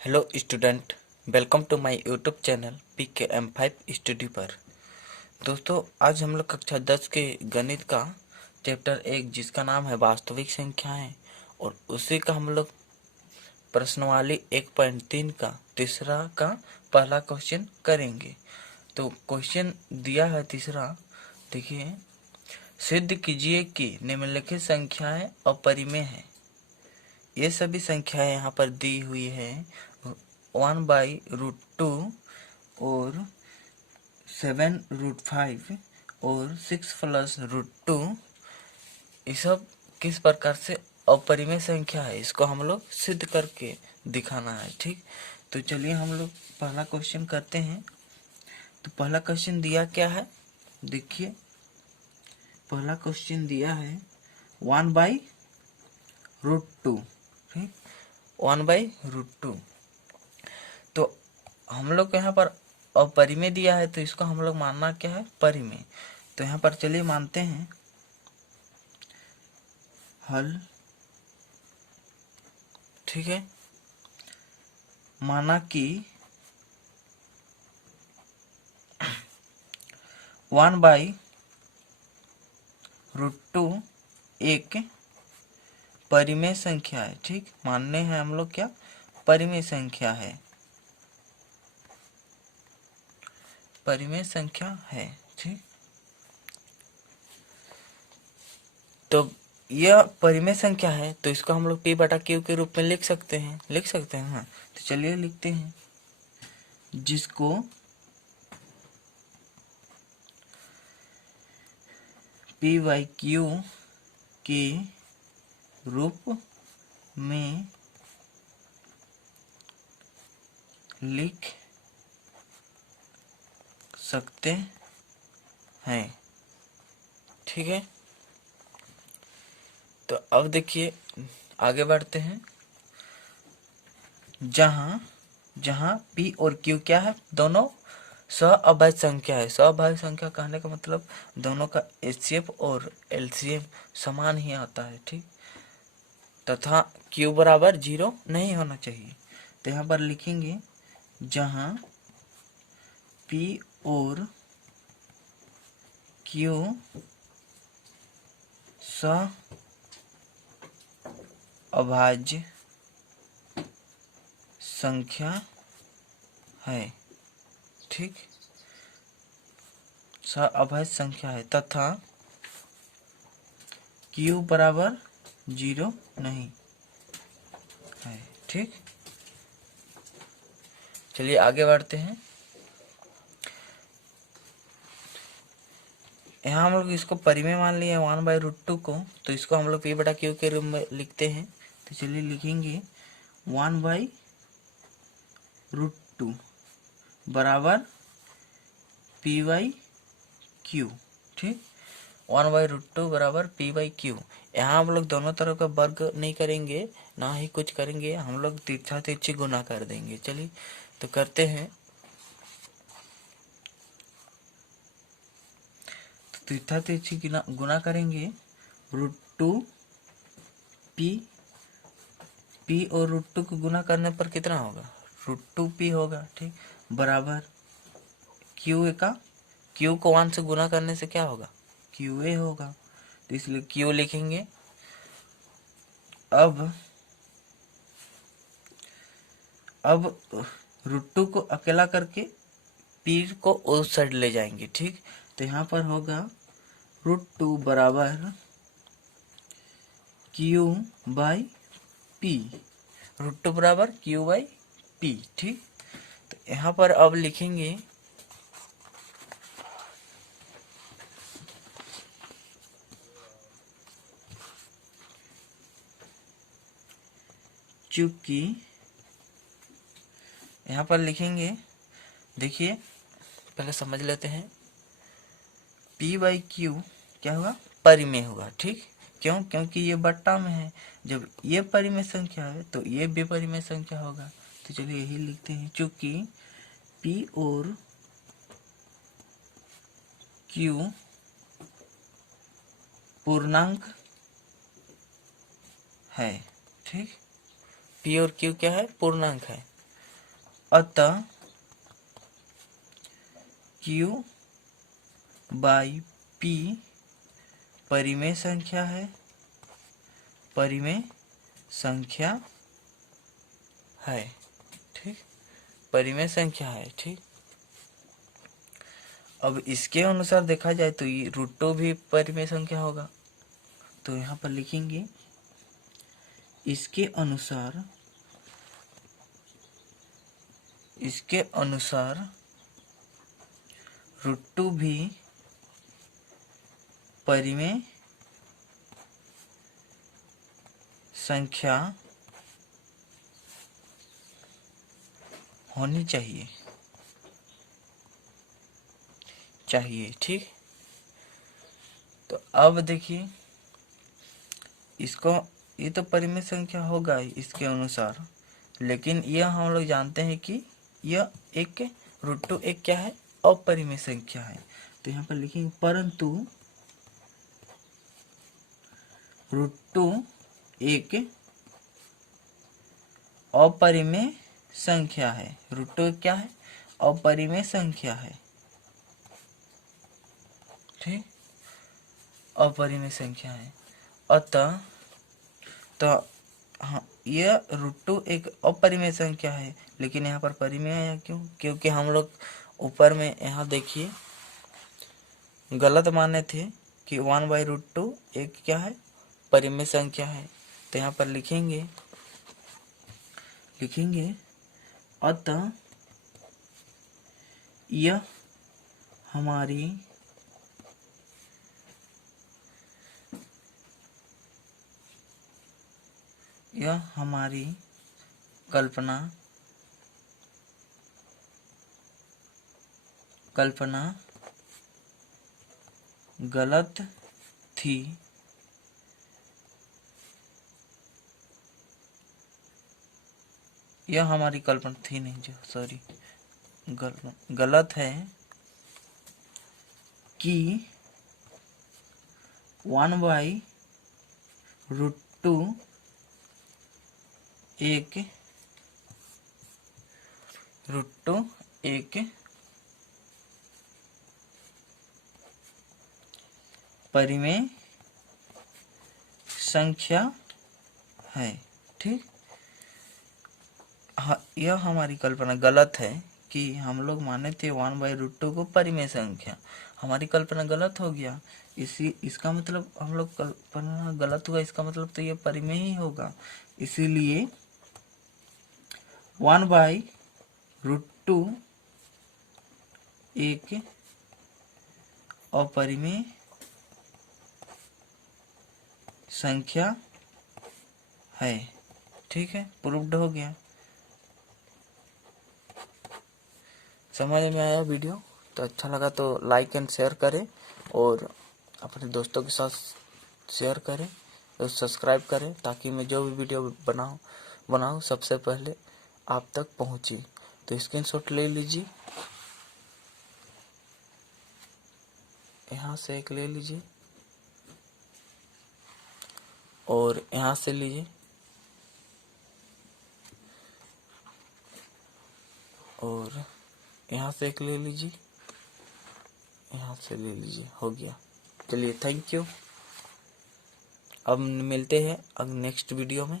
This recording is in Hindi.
Hello student, welcome to my YouTube channel PKM5 study पर। दोस्तों, आज हम लोग कक्षा 10 के गणित का चैप्टर 1 जिसका नाम है वास्तविक संख्याएं, और उसी का हम लोग प्रश्नवाली 1.3 का तीसरा का पहला क्वेश्चन करेंगे। तो क्वेश्चन दिया है तीसरा, देखिए, सिद्ध कीजिए कि निम्नलिखित संख्याएं अपरिमेय हैं। ये सभी संख्याएं यहाँ पर दी हुई है 1/√2 और 7√5 और 6+√2। ये सब किस प्रकार से अपरिमेय संख्या है, इसको हम लोग सिद्ध करके दिखाना है। ठीक, तो चलिए हम लोग पहला क्वेश्चन करते हैं। तो पहला क्वेश्चन दिया क्या है, देखिए, पहला क्वेश्चन दिया है 1/√2। ठीक, 1/√2। तो हम लोग को यहाँ पर अपरिमेय दिया है, तो इसको हम लोग मानना क्या है, परिमेय। तो यहाँ पर चलिए मानते हैं हल। ठीक है, माना कि 1/√2 एक परिमेय संख्या है। ठीक, मानने हैं हम लोग क्या, परिमेय संख्या है, परिमेय संख्या है। ठीक, तो यह परिमेय संख्या है, तो इसको हम लोग P/Q के रूप में लिख सकते हैं, हाँ। तो चलिए लिखते हैं, जिसको P/Q के रूप में लिख सकते हैं। ठीक है, तो अब देखिए आगे बढ़ते हैं। जहां P और Q क्या है, दोनों सअभाज्य संख्या है। सअभाज्य संख्या कहने का मतलब दोनों का HCF और LCM समान ही आता है। ठीक, तथा Q बराबर 0 नहीं होना चाहिए। तो यहाँ पर लिखेंगे, जहां P और Q सअभाज्य संख्या है। ठीक, सअभाज्य संख्या है तथा Q बराबर 0 नहीं है। ठीक, चलिए आगे बढ़ते हैं। यहाँ हम लोग इसको परिमेय मान लिए 1/√2 को, तो इसको हम लोग P/Q के रूप में लिखते हैं। तो चलिए लिखेंगे 1/√2 बराबर P/Q। ठीक, 1/√2 बराबर P/Q। यहाँ हम लोग दोनों तरफ का वर्ग नहीं करेंगे, ना ही कुछ करेंगे, हम लोग तिरछा तिरछी गुना कर देंगे। चलिए तो करते हैं। तो तिरछा तिरछी गुना करेंगे, √2 P और √2 को गुना करने पर कितना होगा, √2P होगा। ठीक, बराबर Q का, Q को 1 से गुना करने से क्या होगा, QA होगा। तो इसलिए Q लिखेंगे। अब √2 को अकेला करके P को उस साइड ले जाएंगे। ठीक, तो यहाँ पर होगा √2 बराबर Q/P, √2 बराबर Q/P। ठीक, तो यहाँ पर अब लिखेंगे, चूंकि यहाँ पर लिखेंगे, देखिए पहले समझ लेते हैं, P/Q क्या होगा, परिमेय होगा। ठीक, क्यों, क्योंकि ये बट्टा में है। जब ये परिमेय संख्या है तो ये भी परिमेय संख्या होगा। तो चलिए यही लिखते हैं, चूंकि P और Q पूर्णांक है। ठीक, P और Q क्या है, पूर्णांक है। अतः Q बाई P परिमेय संख्या है, परिमेय संख्या है। ठीक, परिमेय संख्या है। ठीक, अब इसके अनुसार देखा जाए तो ये √2 भी परिमेय संख्या होगा। तो यहाँ पर लिखेंगे इसके अनुसार √2 भी परिमेय संख्या होनी चाहिए। ठीक, तो अब देखिए इसको, ये तो परिमेय संख्या होगा ही इसके अनुसार, लेकिन यह हम लोग जानते हैं कि यह एक √2 एक क्या है, अपरिमेय संख्या है। तो यहाँ पर लिखेंगे परंतु √2 एक अपरिमेय संख्या है। √2 क्या है, अपरिमेय संख्या है। ठीक, अपरिमेय संख्या है। अतः तो हाँ, यह √2 एक अपरिमेय संख्या है, लेकिन यहाँ पर परिमेय आया क्यों? क्योंकि हम लोग ऊपर में यहाँ देखिए गलत माने थे कि 1/√2 एक क्या है, परिमेय संख्या है। तो यहाँ पर लिखेंगे अतः यह हमारी कल्पना गलत थी। यह हमारी कल्पना थी नहीं, जो सॉरी गलत है कि 1/√2 एक परिमेय संख्या है। ठीक, हाँ, यह हमारी कल्पना गलत है कि हम लोग माने थे 1/√2 को परिमेय संख्या, हमारी कल्पना गलत हो गया। इसका मतलब हम लोग कल्पना गलत हुआ, इसका मतलब तो ये परिमेय ही होगा। इसीलिए 1/√2 एक अपरिमेय संख्या है। ठीक है, प्रूव्ड हो गया। समझ में आया वीडियो? तो अच्छा लगा तो लाइक एंड शेयर करें, और अपने दोस्तों के साथ शेयर करें और सब्सक्राइब करें, ताकि मैं जो भी वीडियो बनाऊं सबसे पहले आप तक पहुंचे। तो स्क्रीनशॉट ले लीजिए, यहाँ से एक ले लीजिए और यहाँ से लीजिए और यहाँ से एक ले लीजिए, यहाँ से ले लीजिए, हो गया। चलिए, थैंक यू। अब मिलते हैं अब नेक्स्ट वीडियो में।